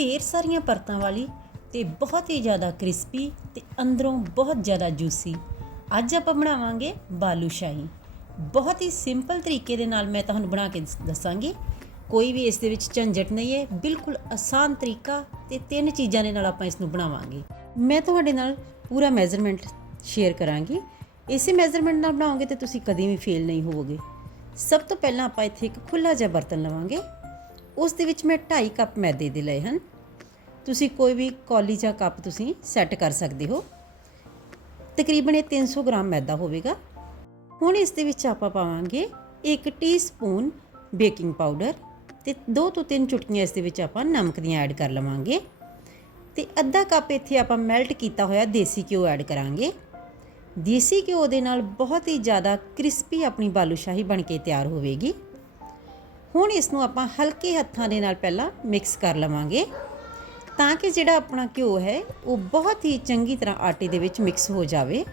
ਢੇਰ ਸਾਰੀਆਂ ਪਰਤਾਂ ਵਾਲੀ ਤੇ ਬਹੁਤ ਹੀ ਜ਼ਿਆਦਾ ਕ੍ਰਿਸਪੀ ਤੇ ਅੰਦਰੋਂ ਬਹੁਤ ਜ਼ਿਆਦਾ ਜੂਸੀ ਅੱਜ ਆਪਾਂ ਬਣਾਵਾਂਗੇ ਬਾਲੂ ਸ਼ਾਹੀ। ਬਹੁਤ ਹੀ ਸਿੰਪਲ ਤਰੀਕੇ ਦੇ ਨਾਲ ਮੈਂ ਤੁਹਾਨੂੰ ਬਣਾ ਕੇ ਦੱਸ- ਦੱਸਾਂਗੀ। ਕੋਈ ਵੀ ਇਸ ਦੇ ਵਿੱਚ ਝੰਜਟ ਨਹੀਂ ਹੈ, ਬਿਲਕੁਲ ਆਸਾਨ ਤਰੀਕਾ ਤੇ ਤਿੰਨ ਚੀਜ਼ਾਂ ਦੇ ਨਾਲ ਆਪਾਂ ਇਸ ਨੂੰ ਬਣਾਵਾਂਗੇ। ਮੈਂ ਤੁਹਾਡੇ ਨਾਲ ਪੂਰਾ ਮੈਜ਼ਰਮੈਂਟ ਸ਼ੇਅਰ ਕਰਾਂਗੀ। ਇਸੇ ਮੈਜ਼ਰਮੈਂਟ ਨਾਲ ਬਣਾਓਗੇ ਤੇ ਤੁਸੀਂ ਕਦੀ ਵੀ ਫੇਲ ਨਹੀਂ ਹੋਵੋਗੇ। ਸਭ ਤੋਂ ਪਹਿਲਾਂ ਆਪਾਂ ਇੱਥੇ ਇੱਕ ਖੁੱਲਾ ਜਿਹਾ ਬਰਤਨ ਲਵਾਂਗੇ। ਉਸ ਦੇ ਵਿੱਚ ਮੈਂ 2.5 ਕੱਪ ਮੈਦੇ ਦੇ ਲਏ ਹਨ। ਤੁਸੀਂ ਕੋਈ ਵੀ ਕੌਲੀ ਜਾਂ ਕੱਪ ਤੁਸੀਂ ਸੈੱਟ ਕਰ ਸਕਦੇ ਹੋ। ਤਕਰੀਬਨ ਇਹ 300 ਗ੍ਰਾਮ ਮੈਦਾ ਹੋਵੇਗਾ। ਹੁਣ ਇਸ ਦੇ ਵਿੱਚ ਆਪਾਂ ਪਾਵਾਂਗੇ 1 ਟੀਸਪੂਨ ਬੇਕਿੰਗ ਪਾਊਡਰ ਤੇ 2 ਤੋਂ 3 ਚੁਟਕੀਆਂ ਇਸ ਦੇ ਵਿੱਚ ਆਪਾਂ ਨਮਕ ਦੀਆਂ ਐਡ ਕਰ ਲਵਾਂਗੇ। ਤੇ ਅੱਧਾ ਕੱਪ ਇੱਥੇ ਆਪਾਂ ਮੈਲਟ ਕੀਤਾ ਹੋਇਆ ਦੇਸੀ ਘਿਓ ਐਡ ਕਰਾਂਗੇ। ਦੇਸੀ ਘਿਓ ਦੇ ਨਾਲ ਬਹੁਤ ਹੀ ਜ਼ਿਆਦਾ ਕ੍ਰਿਸਪੀ ਆਪਣੀ ਬਾਲੂਸ਼ਾਹੀ ਬਣ ਕੇ ਤਿਆਰ ਹੋਵੇਗੀ। ਹੁਣ ਇਸ ਨੂੰ ਆਪਾਂ ਹਲਕੇ ਹੱਥਾਂ ਦੇ ਨਾਲ ਪਹਿਲਾਂ ਮਿਕਸ ਕਰ ਲਵਾਂਗੇ। ਤਾਂ ਕਿ ਜਿਹੜਾ ਆਪਣਾ ਘਿਓ ਹੈ, ਉਹ ਬਹੁਤ ਹੀ ਚੰਗੀ ਤਰ੍ਹਾਂ ਆਟੇ ਦੇ ਵਿੱਚ ਮਿਕਸ ਹੋ ਜਾਵੇ।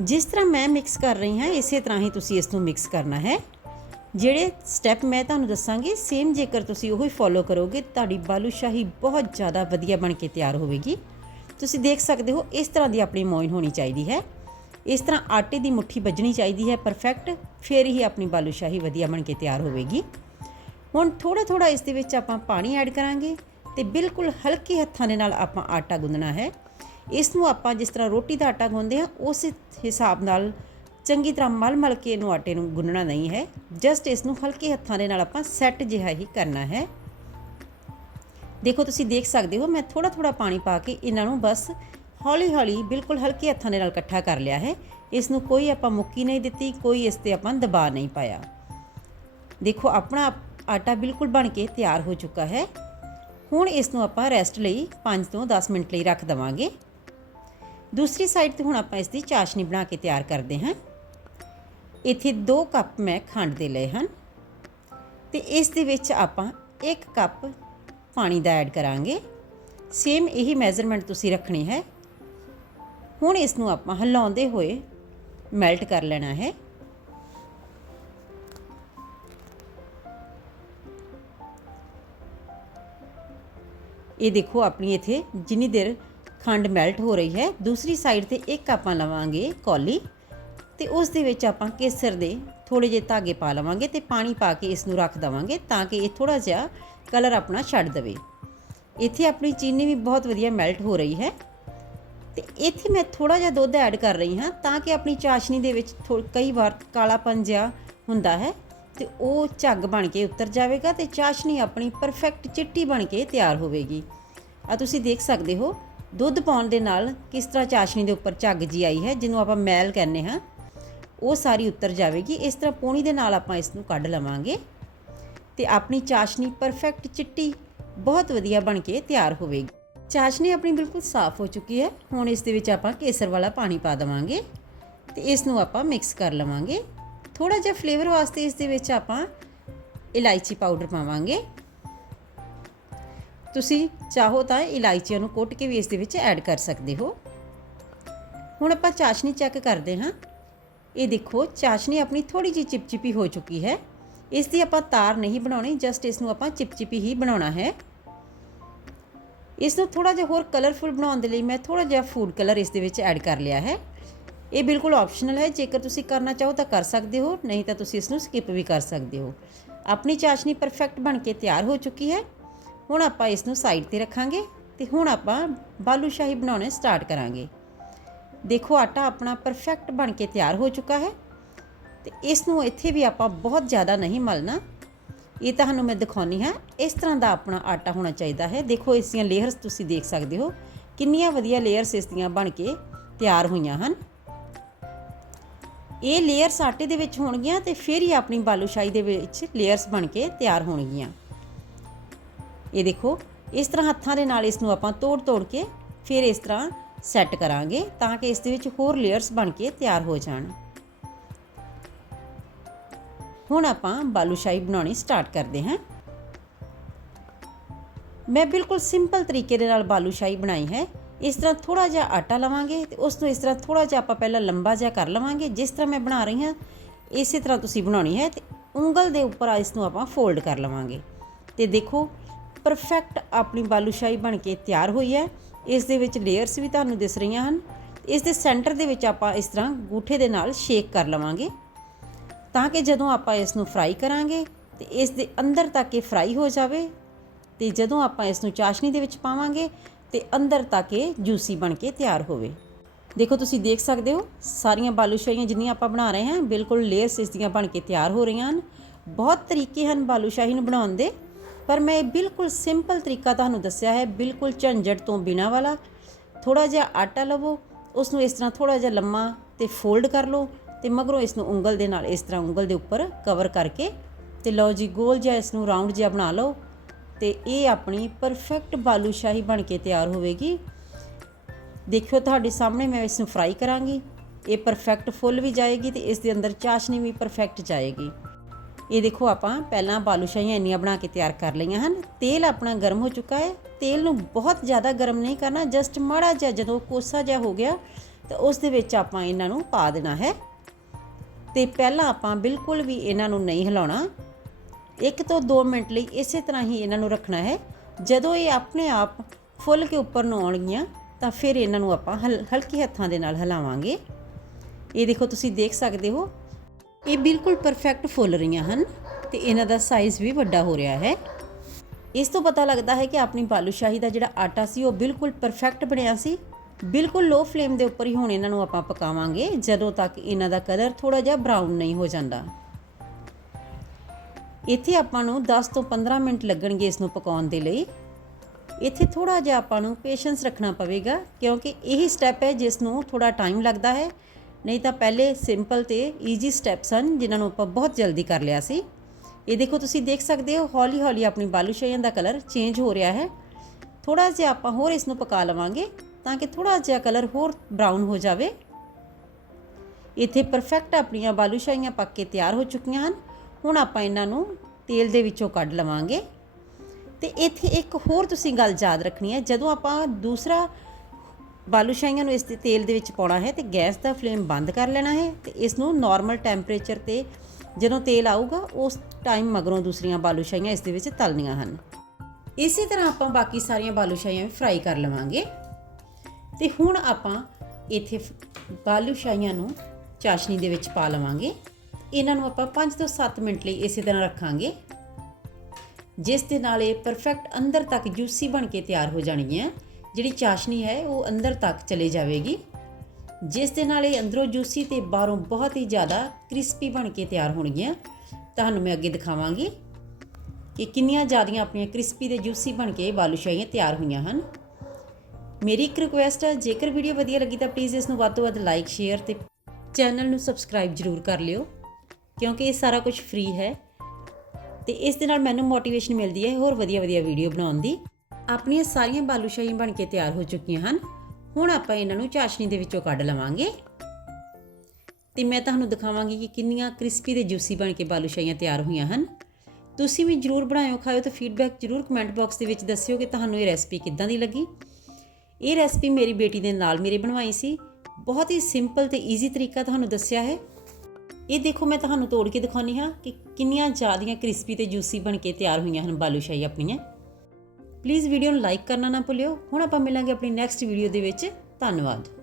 ਜਿਸ ਤਰ੍ਹਾਂ ਮੈਂ ਮਿਕਸ ਕਰ ਰਹੀ ਹਾਂ, ਇਸੇ ਤਰ੍ਹਾਂ ਹੀ ਤੁਸੀਂ ਇਸ ਨੂੰ ਮਿਕਸ ਕਰਨਾ ਹੈ। ਜਿਹੜੇ ਸਟੈਪ ਮੈਂ ਤੁਹਾਨੂੰ ਦੱਸਾਂਗੀ ਸੇਮ ਜੇਕਰ ਤੁਸੀਂ ਉਹੀ ਫੋਲੋ ਕਰੋਗੇ, ਤੁਹਾਡੀ ਬਾਲੂਸ਼ਾਹੀ ਬਹੁਤ ਜ਼ਿਆਦਾ ਵਧੀਆ ਬਣ ਕੇ ਤਿਆਰ ਹੋਵੇਗੀ। ਤੁਸੀਂ ਦੇਖ ਸਕਦੇ ਹੋ, ਇਸ ਤਰ੍ਹਾਂ ਦੀ ਆਪਣੀ ਮੋਇਨ ਹੋਣੀ ਚਾਹੀਦੀ ਹੈ। ਇਸ ਤਰ੍ਹਾਂ ਆਟੇ ਦੀ ਮੁੱਠੀ ਵੱਜਣੀ ਚਾਹੀਦੀ ਹੈ ਪਰਫੈਕਟ ਫਿਰ ਹੀ ਆਪਣੀ ਬਾਲੂਸ਼ਾਹੀ ਵਧੀਆ ਬਣ ਕੇ ਤਿਆਰ ਹੋਵੇਗੀ। ਹੁਣ ਥੋੜਾ ਥੋੜਾ ਇਸ ਦੇ ਵਿੱਚ ਆਪਾਂ ਪਾਣੀ ਐਡ ਕਰਾਂਗੇ ਤੇ ਬਿਲਕੁਲ ਹਲਕੇ ਹੱਥਾਂ ਦੇ ਨਾਲ ਆਪਾਂ ਆਟਾ ਗੁੰਨਣਾ ਹੈ। ਇਸ ਨੂੰ ਆਪਾਂ ਜਿਸ ਤਰ੍ਹਾਂ ਰੋਟੀ ਦਾ ਆਟਾ ਗੁੰਨਦੇ ਹਾਂ, ਉਸ ਹਿਸਾਬ ਨਾਲ ਚੰਗੀ ਤਰ੍ਹਾਂ ਮਲ-ਮਲ ਕੇ ਇਹਨੂੰ ਆਟੇ ਨੂੰ ਗੁੰਨਣਾ ਨਹੀਂ ਹੈ। ਜਸਟ ਇਸ ਨੂੰ ਹਲਕੇ ਹੱਥਾਂ ਦੇ ਨਾਲ ਆਪਾਂ ਸੈੱਟ ਜਿਹਾ ਹੀ ਕਰਨਾ ਹੈ। ਦੇਖੋ ਤੁਸੀਂ ਦੇਖ ਸਕਦੇ ਹੋ, ਮੈਂ ਥੋੜਾ ਥੋੜਾ ਪਾਣੀ ਪਾ ਕੇ ਇਹਨਾਂ ਨੂੰ ਬਸ ਹੌਲੀ ਹੌਲੀ ਬਿਲਕੁਲ ਹਲਕੇ ਹੱਥਾਂ ਦੇ ਨਾਲ ਇਕੱਠਾ ਕਰ ਲਿਆ ਹੈ। ਇਸ ਨੂੰ ਕੋਈ ਆਪਾਂ ਮੁੱਕੀ ਨਹੀਂ ਦਿੱਤੀ, ਕੋਈ ਇਸ ਤੇ ਆਪਾਂ ਦਬਾਅ ਨਹੀਂ ਪਾਇਆ। ਦੇਖੋ ਆਪਣਾ ਆਟਾ ਬਿਲਕੁਲ ਬਣ ਕੇ ਤਿਆਰ ਹੋ ਚੁੱਕਾ ਹੈ। ਹੁਣ ਇਸ ਨੂੰ ਆਪਾਂ ਰੈਸਟ ਲਈ 5 ਤੋਂ 10 ਮਿੰਟ ਲਈ ਰੱਖ ਦਵਾਂਗੇ। ਦੂਸਰੀ ਸਾਈਡ ਤੇ ਹੁਣ ਆਪਾਂ ਇਸ ਦੀ ਚਾਸ਼ਨੀ ਬਣਾ ਕੇ ਤਿਆਰ ਕਰਦੇ ਹਾਂ। ਇੱਥੇ 2 ਕੱਪ ਮੈਂ ਖੰਡ ਦੇ ਲਏ ਹਨ ਤੇ ਇਸ ਦੇ ਵਿੱਚ ਆਪਾਂ 1 ਕੱਪ ਪਾਣੀ ਦਾ ਐਡ ਕਰਾਂਗੇ। ਸੇਮ ਇਹੀ ਮੈਜ਼ਰਮੈਂਟ ਤੁਸੀਂ ਰੱਖਣੀ ਹੈ। ਹੁਣ ਇਸ ਨੂੰ ਆਪਾਂ ਹਿਲਾਉਂਦੇ ਹੋਏ ਮੈਲਟ ਕਰ ਲੈਣਾ ਹੈ। ਇਹ ਦੇਖੋ, ਆਪਣੀ ਇੱਥੇ ਜਿੰਨੀ ਦੇਰ ਖੰਡ ਮੈਲਟ ਹੋ ਰਹੀ ਹੈ, ਦੂਸਰੀ ਸਾਈਡ ਤੇ ਇੱਕ ਆਪਾਂ ਲਵਾਂਗੇ ਕੌਲੀ ਤੇ ਉਸ ਦੇ ਵਿੱਚ ਆਪਾਂ ਕੇਸਰ ਦੇ ਥੋੜੇ ਜਿਹੇ ਧਾਗੇ ਪਾ ਲਵਾਂਗੇ ਤੇ ਪਾਣੀ ਪਾ ਕੇ ਇਸ ਨੂੰ ਰੱਖ ਦਵਾਂਗੇ ਤਾਂ ਕਿ ਇਹ ਥੋੜਾ ਜਿਹਾ ਕਲਰ ਆਪਣਾ ਛੱਡ ਦੇਵੇ। ਇੱਥੇ ਆਪਣੀ ਚੀਨੀ ਵੀ ਬਹੁਤ ਵਧੀਆ ਮੈਲਟ ਹੋ ਰਹੀ ਹੈ ਤੇ ਇੱਥੇ ਮੈਂ ਥੋੜਾ ਜਿਹਾ ਦੁੱਧ ਐਡ ਕਰ ਰਹੀ ਹਾਂ ਤਾਂ ਕਿ ਆਪਣੀ ਚਾਸ਼ਨੀ ਦੇ ਵਿੱਚ ਥੋ- ਕਈ ਵਾਰ ਕਾਲਾਪਨ ਜਿਹਾ ਹੁੰਦਾ ਹੈ। ਤੇ ਉਹ ਝੱਗ ਬਣ ਕੇ ਉੱਤਰ ਜਾਵੇਗਾ ਤੇ ਚਾਸ਼ਨੀ ਆਪਣੀ ਪਰਫੈਕਟ ਚਿੱਟੀ ਬਣ ਕੇ ਤਿਆਰ ਹੋਵੇਗੀ। ਆ ਤੁਸੀਂ ਦੇਖ ਸਕਦੇ ਹੋ, ਦੁੱਧ ਪਾਉਣ ਦੇ ਨਾਲ ਕਿਸ ਤਰ੍ਹਾਂ ਚਾਸ਼ਨੀ ਦੇ ਉੱਪਰ ਝੱਗ ਜੀ ਆਈ ਹੈ, ਜਿਹਨੂੰ ਆਪਾਂ ਮੈਲ ਕਹਿੰਦੇ ਹਾਂ। ਉਹ ਸਾਰੀ ਉੱਤਰ ਜਾਵੇਗੀ, ਇਸ ਤਰ੍ਹਾਂ ਪੋਣੀ ਦੇ ਨਾਲ ਆਪਾਂ ਇਸ ਨੂੰ ਕੱਢ ਲਵਾਂਗੇ ਤੇ ਆਪਣੀ ਚਾਸ਼ਨੀ ਪਰਫੈਕਟ ਚਿੱਟੀ ਬਹੁਤ ਵਧੀਆ ਬਣ ਕੇ ਤਿਆਰ ਹੋਵੇਗੀ। ਚਾਸ਼ਨੀ ਆਪਣੀ ਬਿਲਕੁਲ ਸਾਫ਼ ਹੋ ਚੁੱਕੀ ਹੈ, ਹੁਣ ਇਸ ਦੇ ਵਿੱਚ ਆਪਾਂ ਕੇਸਰ ਵਾਲਾ ਪਾਣੀ ਪਾ ਦੇਵਾਂਗੇ ਤੇ ਇਸ ਨੂੰ ਆਪਾਂ ਮਿਕਸ ਕਰ ਲਵਾਂਗੇ। ਥੋੜਾ ਜਿਹਾ ਫਲੇਵਰ ਵਾਸਤੇ ਇਸ ਦੇ ਵਿੱਚ ਆਪਾਂ ਇਲਾਇਚੀ ਪਾਊਡਰ ਪਾਵਾਂਗੇ। ਤੁਸੀਂ ਚਾਹੋ ਤਾਂ ਇਲਾਇਚੀਆਂ ਨੂੰ ਕੁੱਟ ਕੇ ਵੀ ਇਸ ਦੇ ਵਿੱਚ ਐਡ ਕਰ ਸਕਦੇ ਹੋ। ਹੁਣ ਆਪਾਂ ਚਾਸ਼ਨੀ ਚੈੱਕ ਕਰਦੇ ਹਾਂ। ਇਹ ਦੇਖੋ, ਚਾਸ਼ਨੀ ਆਪਣੀ ਥੋੜੀ ਜਿਹੀ ਚਿਪਚਿਪੀ ਹੋ ਚੁੱਕੀ ਹੈ। ਇਸ ਦੀ ਆਪਾਂ ਤਾਰ ਨਹੀਂ ਬਣਾਉਣੀ ਜਸਟ ਇਸ ਨੂੰ ਆਪਾਂ ਚਿਪਚਿਪੀ ਹੀ ਬਣਾਉਣਾ ਹੈ। ਇਸ ਨੂੰ ਥੋੜਾ ਜਿਹਾ ਹੋਰ ਕਲਰਫੁਲ ਬਣਾਉਣ ਦੇ ਲਈ ਮੈਂ ਥੋੜਾ ਜਿਹਾ ਫੂਡ ਕਲਰ ਇਸ ਦੇ ਵਿੱਚ ਐਡ ਕਰ ਲਿਆ ਹੈ। ਇਹ ਬਿਲਕੁਲ ਆਪਸ਼ਨਲ ਹੈ, ਜੇਕਰ ਤੁਸੀਂ ਕਰਨਾ ਚਾਹੋ ਤਾਂ ਕਰ ਸਕਦੇ ਹੋ, ਨਹੀਂ ਤਾਂ ਤੁਸੀਂ ਇਸ ਨੂੰ ਸਕਿਪ ਵੀ ਕਰ ਸਕਦੇ ਹੋ। ਆਪਣੀ ਚਾਸ਼ਨੀ ਪਰਫੈਕਟ ਬਣ ਕੇ ਤਿਆਰ ਹੋ ਚੁੱਕੀ ਹੈ। ਹੁਣ ਆਪਾਂ ਇਸ ਨੂੰ ਸਾਈਡ ਤੇ ਰੱਖਾਂਗੇ ਤੇ ਹੁਣ ਆਪਾਂ ਬਾਲੂ ਸ਼ਾਹੀ ਬਣਾਉਣੇ ਸਟਾਰਟ ਕਰਾਂਗੇ। ਦੇਖੋ, ਆਟਾ ਆਪਣਾ ਪਰਫੈਕਟ ਬਣ ਕੇ ਤਿਆਰ ਹੋ ਚੁੱਕਾ ਹੈ ਤੇ ਇਸ ਨੂੰ ਇੱਥੇ ਵੀ ਆਪਾਂ ਬਹੁਤ ਜ਼ਿਆਦਾ ਨਹੀਂ ਮਲਣਾ। ਇਹ ਤੁਹਾਨੂੰ ਮੈਂ ਦਿਖਾਉਣੀ ਹਾਂ, ਇਸ ਤਰ੍ਹਾਂ ਦਾ ਆਪਣਾ ਆਟਾ ਹੋਣਾ ਚਾਹੀਦਾ ਹੈ। ਦੇਖੋ ਇਸ ਦੀਆਂ ਲੇਅਰਸ ਤੁਸੀਂ ਦੇਖ ਸਕਦੇ ਹੋ। ਕਿੰਨੀਆਂ ਵਧੀਆ ਲੇਅਰਸ ਇਸ ਦੀਆਂ ਬਣ ਕੇ ਤਿਆਰ ਹੋਈਆਂ ਹਨ। ਇਹ ਲੇਅਰਸ ਆਟੇ ਦੇ ਵਿੱਚ ਹੋਣਗੀਆਂ ਤੇ ਫਿਰ ਹੀ ਆਪਣੀ ਬਾਲੂਸ਼ਾਹੀ ਦੇ ਵਿੱਚ ਲੇਅਰਸ ਬਣ ਕੇ ਤਿਆਰ ਹੋਣਗੀਆਂ। ਇਹ ਦੇਖੋ, ਇਸ ਤਰ੍ਹਾਂ ਹੱਥਾਂ ਦੇ ਨਾਲ ਇਸ ਨੂੰ ਆਪਾਂ ਤੋੜ-ਤੋੜ ਕੇ ਫਿਰ ਇਸ ਤਰ੍ਹਾਂ ਸੈੱਟ ਕਰਾਂਗੇ ਤਾਂ ਕਿ ਇਸ ਦੇ ਵਿੱਚ ਹੋਰ ਲੇਅਰਸ ਬਣ ਕੇ ਤਿਆਰ ਹੋ ਜਾਣ। ਹੁਣ ਆਪਾਂ ਬਾਲੂਸ਼ਾਹੀ ਬਣਾਉਣੀ ਸਟਾਰਟ ਕਰਦੇ ਹਾਂ। ਮੈਂ ਬਿਲਕੁਲ ਸਿੰਪਲ ਤਰੀਕੇ ਦੇ ਨਾਲ ਬਾਲੂਸ਼ਾਹੀ ਬਣਾਈ ਹੈ। ਇਸ ਤਰ੍ਹਾਂ ਥੋੜਾ ਜਿਹਾ ਆਟਾ ਲਵਾਂਗੇ ਤੇ ਉਸ ਨੂੰ ਇਸ ਤਰ੍ਹਾਂ ਥੋੜਾ ਜਿਹਾ ਆਪਾਂ ਪਹਿਲਾਂ ਲੰਬਾ ਜਿਹਾ ਕਰ ਲਵਾਂਗੇ। ਜਿਸ ਤਰ੍ਹਾਂ ਮੈਂ ਬਣਾ ਰਹੀ ਹਾਂ, ਇਸੇ ਤਰ੍ਹਾਂ ਤੁਸੀਂ ਬਣਾਉਣੀ ਹੈ ਤੇ ਉਂਗਲ ਦੇ ਉੱਪਰ ਇਸ ਨੂੰ ਆਪਾਂ ਫੋਲਡ ਕਰ ਲਵਾਂਗੇ। ਤੇ ਦੇਖੋ ਪਰਫੈਕਟ ਆਪਣੀ ਬਾਲੂਸ਼ਾਹੀ ਬਣ ਕੇ ਤਿਆਰ ਹੋਈ ਹੈ। ਇਸ ਦੇ ਵਿੱਚ ਲੇਅਰਸ ਵੀ ਤੁਹਾਨੂੰ ਦਿਸ ਰਹੀਆਂ ਹਨ। ਇਸ ਦੇ ਸੈਂਟਰ ਦੇ ਵਿੱਚ ਆਪਾਂ ਇਸ ਤਰ੍ਹਾਂ ਗੂਠੇ ਦੇ ਨਾਲ ਸ਼ੇਕ ਕਰ ਲਵਾਂਗੇ। ਤਾਂ ਕਿ ਜਦੋਂ ਆਪਾਂ ਇਸ ਨੂੰ ਫਰਾਈ ਕਰਾਂਗੇ ਤੇ ਇਸ ਦੇ ਅੰਦਰ ਤੱਕ ਇਹ ਫਰਾਈ ਹੋ ਜਾਵੇ ਤੇ ਜਦੋਂ ਆਪਾਂ ਇਸ ਨੂੰ ਚਾਸ਼ਨੀ ਦੇ ਵਿੱਚ ਪਾਵਾਂਗੇ ਤੇ ਅੰਦਰ ਤੱਕ ਇਹ ਜੂਸੀ ਬਣ ਕੇ ਤਿਆਰ ਹੋਵੇ। ਦੇਖੋ, ਤੁਸੀਂ ਦੇਖ ਸਕਦੇ ਹੋ, ਸਾਰੀਆਂ ਬਾਲੂਸ਼ਾਹੀਆਂ ਜਿੰਨੀਆਂ ਆਪਾਂ ਬਣਾ ਰਹੇ ਹਾਂ, ਬਿਲਕੁਲ ਲੇਅਰਸ ਇਸ ਦੀਆਂ ਬਣ ਕੇ ਤਿਆਰ ਹੋ ਰਹੀਆਂ ਹਨ। ਬਹੁਤ ਤਰੀਕੇ ਹਨ ਬਾਲੂਸ਼ਾਹੀ ਨੂੰ ਬਣਾਉਣ ਦੇ, ਪਰ ਮੈਂ ਇਹ ਬਿਲਕੁਲ ਸਿੰਪਲ ਤਰੀਕਾ ਤੁਹਾਨੂੰ ਦੱਸਿਆ ਹੈ, ਬਿਲਕੁਲ ਝੰਜਟ ਤੋਂ ਬਿਨਾ ਵਾਲਾ। ਥੋੜਾ ਜਿਹਾ ਆਟਾ ਲਵੋ, ਉਸ ਨੂੰ ਇਸ ਤਰ੍ਹਾਂ ਥੋੜਾ ਜਿਹਾ ਲੰਮਾ ਤੇ ਫੋਲਡ ਕਰ ਲਓ ਤੇ ਮਗਰੋਂ ਇਸ ਨੂੰ ਉਂਗਲ ਦੇ ਨਾਲ ਇਸ ਤਰ੍ਹਾਂ ਉਂਗਲ ਦੇ ਉੱਪਰ ਕਵਰ ਕਰਕੇ ਤੇ ਲਓ ਜੀ, ਗੋਲ ਜਿਹਾ ਇਸ ਨੂੰ ਰਾਉਂਡ ਜਿਹਾ ਬਣਾ ਲਓ। ਤੇ ਇਹ ਆਪਣੀ ਪਰਫੈਕਟ ਬਾਲੂਸ਼ਾਹੀ ਬਣ ਕੇ ਤਿਆਰ ਹੋਵੇਗੀ। ਦੇਖਿਓ ਤੁਹਾਡੇ ਸਾਹਮਣੇ ਮੈਂ ਇਸ ਨੂੰ ਫਰਾਈ ਕਰਾਂਗੀ। ਇਹ ਪਰਫੈਕਟ ਫੁੱਲ ਵੀ ਜਾਏਗੀ ਤੇ ਇਸ ਦੇ ਅੰਦਰ ਚਾਸ਼ਨੀ ਵੀ ਪਰਫੈਕਟ ਜਾਏਗੀ। ਇਹ ਦੇਖੋ ਆਪਾਂ ਪਹਿਲਾਂ ਬਾਲੂਸ਼ਾਹੀਆਂ ਇੰਨੀਆਂ ਬਣਾ ਕੇ ਤਿਆਰ ਕਰ ਲਈਆਂ ਹਨ। ਤੇਲ ਆਪਣਾ ਗਰਮ ਹੋ ਚੁੱਕਾ ਹੈ। ਤੇਲ ਨੂੰ ਬਹੁਤ ਜ਼ਿਆਦਾ ਗਰਮ ਨਹੀਂ ਕਰਨਾ ਜਸਟ ਮਾੜਾ ਜਿਹਾ ਜਦੋਂ ਕੋਸਾ ਜਿਹਾ ਹੋ ਗਿਆ, ਤਾਂ ਉਸ ਦੇ ਵਿੱਚ ਆਪਾਂ ਇਹਨਾਂ ਨੂੰ ਪਾ ਦੇਣਾ ਹੈ। ਤੇ ਪਹਿਲਾਂ ਆਪਾਂ ਬਿਲਕੁਲ ਵੀ ਇਹਨਾਂ ਨੂੰ ਨਹੀਂ ਹਿਲਾਉਣਾ। ਇੱਕ ਤੋਂ 2 ਮਿੰਟ ਲਈ ਇਸੇ ਤਰ੍ਹਾਂ ਹੀ ਇਹਨਾਂ ਨੂੰ ਰੱਖਣਾ ਹੈ। ਜਦੋਂ ਇਹ ਆਪਣੇ ਆਪ ਫੁੱਲ ਕੇ ਉੱਪਰ ਨੂੰ ਆਉਣਗੀਆਂ, ਤਾਂ ਫਿਰ ਇਹਨਾਂ ਨੂੰ ਆਪਾਂ ਹਲ- ਹਲਕੇ ਹੱਥਾਂ ਦੇ ਨਾਲ ਹਿਲਾਵਾਂਗੇ। ਇਹ ਦੇਖੋ ਤੁਸੀਂ ਦੇਖ ਸਕਦੇ ਹੋ, ਇਹ ਬਿਲਕੁਲ ਪਰਫੈਕਟ ਫੁੱਲ ਰਹੀਆਂ ਹਨ ਤੇ ਇਹਨਾਂ ਦਾ ਸਾਈਜ਼ ਵੀ ਵੱਡਾ ਹੋ ਰਿਹਾ ਹੈ। ਇਸ ਤੋਂ ਪਤਾ ਲੱਗਦਾ ਹੈ ਕਿ ਆਪਣੀ ਬਾਲੂਸ਼ਾਹੀ ਦਾ ਜਿਹੜਾ ਆਟਾ ਸੀ, ਉਹ ਬਿਲਕੁਲ ਪਰਫੈਕਟ ਬਣਿਆ ਸੀ। ਬਿਲਕੁਲ ਲੋ ਫਲੇਮ ਦੇ ਉੱਪਰ ਹੀ ਹੁਣ ਇਹਨਾਂ ਨੂੰ ਆਪਾਂ ਪਕਾਵਾਂਗੇ, ਜਦੋਂ ਤੱਕ ਇਹਨਾਂ ਦਾ ਕਲਰ ਥੋੜਾ ਜਿਹਾ ਬਰਾਊਨ ਨਹੀਂ ਹੋ ਜਾਂਦਾ। ਇੱਥੇ ਆਪਾਂ ਨੂੰ 10 ਤੋਂ 15 ਮਿੰਟ ਲੱਗਣਗੇ ਇਸ ਨੂੰ ਪਕਾਉਣ ਦੇ ਲਈ। ਇੱਥੇ ਥੋੜਾ ਜਿਹਾ ਆਪਾਂ ਨੂੰ ਪੇਸ਼ੈਂਸ ਰੱਖਣਾ ਪਵੇਗਾ, ਕਿਉਂਕਿ ਇਹੀ ਸਟੈਪ ਹੈ ਜਿਸ ਨੂੰ ਥੋੜਾ ਟਾਈਮ ਲੱਗਦਾ ਹੈ। ਨਹੀਂ ਤਾਂ ਪਹਿਲੇ ਸਿੰਪਲ ਤੇ ਈਜ਼ੀ ਸਟੈਪਸ ਹਨ, ਜਿਨ੍ਹਾਂ ਨੂੰ ਆਪਾਂ ਬਹੁਤ ਜਲਦੀ ਕਰ ਲਿਆ ਸੀ। ਇਹ ਦੇਖੋ ਤੁਸੀਂ ਦੇਖ ਸਕਦੇ ਹੋ ਹੌਲੀ ਹੌਲੀ ਆਪਣੀ ਬਾਲੂਸ਼ਾਹੀਆਂ ਦਾ ਕਲਰ ਚੇਂਜ ਹੋ ਰਿਹਾ ਹੈ। ਥੋੜਾ ਜਿਹਾ ਆਪਾਂ ਹੋਰ ਇਸ ਨੂੰ ਪਕਾ ਲਵਾਂਗੇ, ਤਾਂ ਕਿ ਥੋੜਾ ਜਿਹਾ ਕਲਰ ਹੋਰ ਬਰਾਊਨ ਹੋ ਜਾਵੇ। ਇੱਥੇ ਪਰਫੈਕਟ ਆਪਣੀਆਂ ਬਾਲੂਸ਼ਾਹੀਆਂ ਪੱਕ ਕੇ ਤਿਆਰ ਹੋ ਚੁੱਕੀਆਂ ਹਨ। ਹੁਣ ਆਪਾਂ ਇਹਨਾਂ ਨੂੰ ਤੇਲ ਦੇ ਵਿੱਚੋਂ ਕੱਢ ਲਵਾਂਗੇ। ਤੇ ਇੱਥੇ ਇੱਕ ਹੋਰ ਤੁਸੀਂ ਗੱਲ ਯਾਦ ਰੱਖਣੀ ਹੈ, ਜਦੋਂ ਆਪਾਂ ਦੂਸਰਾ ਬਾਲੂਸ਼ਾਹੀਆਂ ਨੂੰ ਇਸ ਦੇ ਤੇਲ ਦੇ ਵਿੱਚ ਪਾਉਣਾ ਹੈ ਤੇ ਗੈਸ ਦਾ ਫਲੇਮ ਬੰਦ ਕਰ ਲੈਣਾ ਹੈ ਤੇ ਇਸ ਨੂੰ ਨਾਰਮਲ ਟੈਂਪਰੇਚਰ ਤੇ ਜਦੋਂ ਤੇਲ ਆਊਗਾ, ਉਸ ਟਾਈਮ ਮਗਰੋਂ ਦੂਸਰੀਆਂ ਬਾਲੂਸ਼ਾਹੀਆਂ ਇਸ ਦੇ ਵਿੱਚ ਤਲਣੀਆਂ ਹਨ। ਇਸੇ ਤਰ੍ਹਾਂ ਆਪਾਂ ਬਾਕੀ ਸਾਰੀਆਂ ਬਾਲੂਸ਼ਾਹੀਆਂ ਵੀ ਫਰਾਈ ਕਰ ਲਵਾਂਗੇ। ਤੇ ਹੁਣ ਆਪਾਂ ਇੱਥੇ ਬਾਲੂਸ਼ਾਹੀਆਂ ਨੂੰ ਚਾਸ਼ਨੀ ਦੇ ਵਿੱਚ ਪਾ ਲਵਾਂਗੇ। ਇਹਨਾਂ ਨੂੰ ਆਪਾਂ 5 ਤੋਂ 7 ਮਿੰਟ ਲਈ ਇਸੇ ਤਰ੍ਹਾਂ ਰੱਖਾਂਗੇ। ਜਿਸ ਦੇ ਨਾਲ ਇਹ ਪਰਫੈਕਟ ਅੰਦਰ ਤੱਕ ਜੂਸੀ ਬਣ ਕੇ ਤਿਆਰ ਹੋ ਜਾਣਗੀਆਂ ਜਿਹੜੀ ਚਾਸ਼ਨੀ ਹੈ ਉਹ ਅੰਦਰ ਤੱਕ ਚਲੇ ਜਾਵੇਗੀ। ਜਿਸ ਦੇ ਨਾਲ ਇਹ ਅੰਦਰੋਂ ਜੂਸੀ ਤੇ ਬਾਹਰੋਂ ਬਹੁਤ ਹੀ ਜ਼ਿਆਦਾ ਕ੍ਰਿਸਪੀ ਬਣ ਕੇ ਤਿਆਰ ਹੋਣਗੀਆਂ ਤੁਹਾਨੂੰ ਮੈਂ ਅੱਗੇ ਦਿਖਾਵਾਂਗੀ ਕਿ ਕਿੰਨੀਆਂ ਜ਼ਿਆਦੀਆਂ ਆਪਣੀਆਂ ਕ੍ਰਿਸਪੀ ਤੇ ਜੂਸੀ ਬਣ ਕੇ ਬਾਲੂਸ਼ਾਹੀਆਂ ਤਿਆਰ ਹੋਈਆਂ ਹਨ। ਮੇਰੀ ਇੱਕ ਰਿਕੁਐਸਟ ਹੈ, ਜੇਕਰ ਵੀਡੀਓ ਵਧੀਆ ਲੱਗੀ ਤਾਂ ਪਲੀਜ਼ ਇਸ ਨੂੰ ਵੱਧ ਤੋਂ ਵੱਧ ਲਾਈਕ ਸ਼ੇਅਰ ਤੇ ਚੈਨਲ ਨੂੰ ਸਬਸਕ੍ਰਾਈਬ ਜ਼ਰੂਰ ਕਰ ਲਿਓ। ਕਿਉਂਕਿ ਇਹ ਸਾਰਾ ਕੁਝ ਫ੍ਰੀ ਹੈ। ਤੇ ਇਸ ਦੇ ਨਾਲ ਮੈਨੂੰ ਮੋਟੀਵੇਸ਼ਨ ਮਿਲਦੀ ਹੈ ਹੋਰ ਵਧੀਆ ਵਧੀਆ ਵੀਡੀਓ ਬਣਾਉਣ ਦੀ। ਆਪਣੀਆਂ ਸਾਰੀਆਂ ਬਾਲੂਸ਼ਾਹੀਆਂ ਬਣ ਕੇ ਤਿਆਰ ਹੋ ਚੁੱਕੀਆਂ ਹਨ। ਹੁਣ ਆਪਾਂ ਇਹਨਾਂ ਨੂੰ ਚਾਸ਼ਨੀ ਦੇ ਵਿੱਚੋਂ ਕੱਢ ਲਵਾਂਗੇ। ਤੇ ਮੈਂ ਤੁਹਾਨੂੰ ਦਿਖਾਵਾਂਗੀ ਕਿ ਕਿੰਨੀਆਂ ਕ੍ਰਿਸਪੀ ਤੇ ਜੂਸੀ ਬਣ ਕੇ ਬਾਲੂਸ਼ਾਹੀਆਂ ਤਿਆਰ ਹੋਈਆਂ ਹਨ। ਤੁਸੀਂ ਵੀ ਜਰੂਰ ਬਣਾਇਓ, ਖਾਇਓ ਤੇ ਫੀਡਬੈਕ ਜਰੂਰ ਕਮੈਂਟ ਬਾਕਸ ਦੇ ਵਿੱਚ ਦੱਸਿਓ ਕਿ ਤੁਹਾਨੂੰ ਇਹ ਰੈਸਪੀ ਕਿੱਦਾਂ ਦੀ ਲੱਗੀ। ਇਹ ਰੈਸਪੀ ਮੇਰੀ ਬੇਟੀ ਦੇ ਨਾਲ ਮੇਰੇ ਬਣਵਾਈ ਸੀ। ਬਹੁਤ ਹੀ ਸਿੰਪਲ ਤੇ ਈਜ਼ੀ ਤਰੀਕਾ ਤੁਹਾਨੂੰ ਦੱਸਿਆ ਹੈ। ਇਹ ਦੇਖੋ ਮੈਂ ਤੁਹਾਨੂੰ ਤੋੜ ਕੇ ਦਿਖਾਉਣੀ ਹਾਂ ਕਿ ਕਿੰਨੀਆਂ ਜ਼ਿਆਦੀਆਂ ਕ੍ਰਿਸਪੀ ਤੇ ਜੂਸੀ ਬਣ ਕੇ ਤਿਆਰ ਹੋਈਆਂ ਹਨ ਬਾਲੂਸ਼ਾਹੀ ਆਪਣੀਆਂ। ਪਲੀਜ਼ ਵੀਡੀਓ ਨੂੰ ਲਾਈਕ ਕਰਨਾ ਨਾ ਭੁੱਲਿਓ। ਹੁਣ ਆਪਾਂ ਮਿਲਾਂਗੇ ਆਪਣੀ ਨੈਕਸਟ ਵੀਡੀਓ ਦੇ ਵਿੱਚ। ਧੰਨਵਾਦ।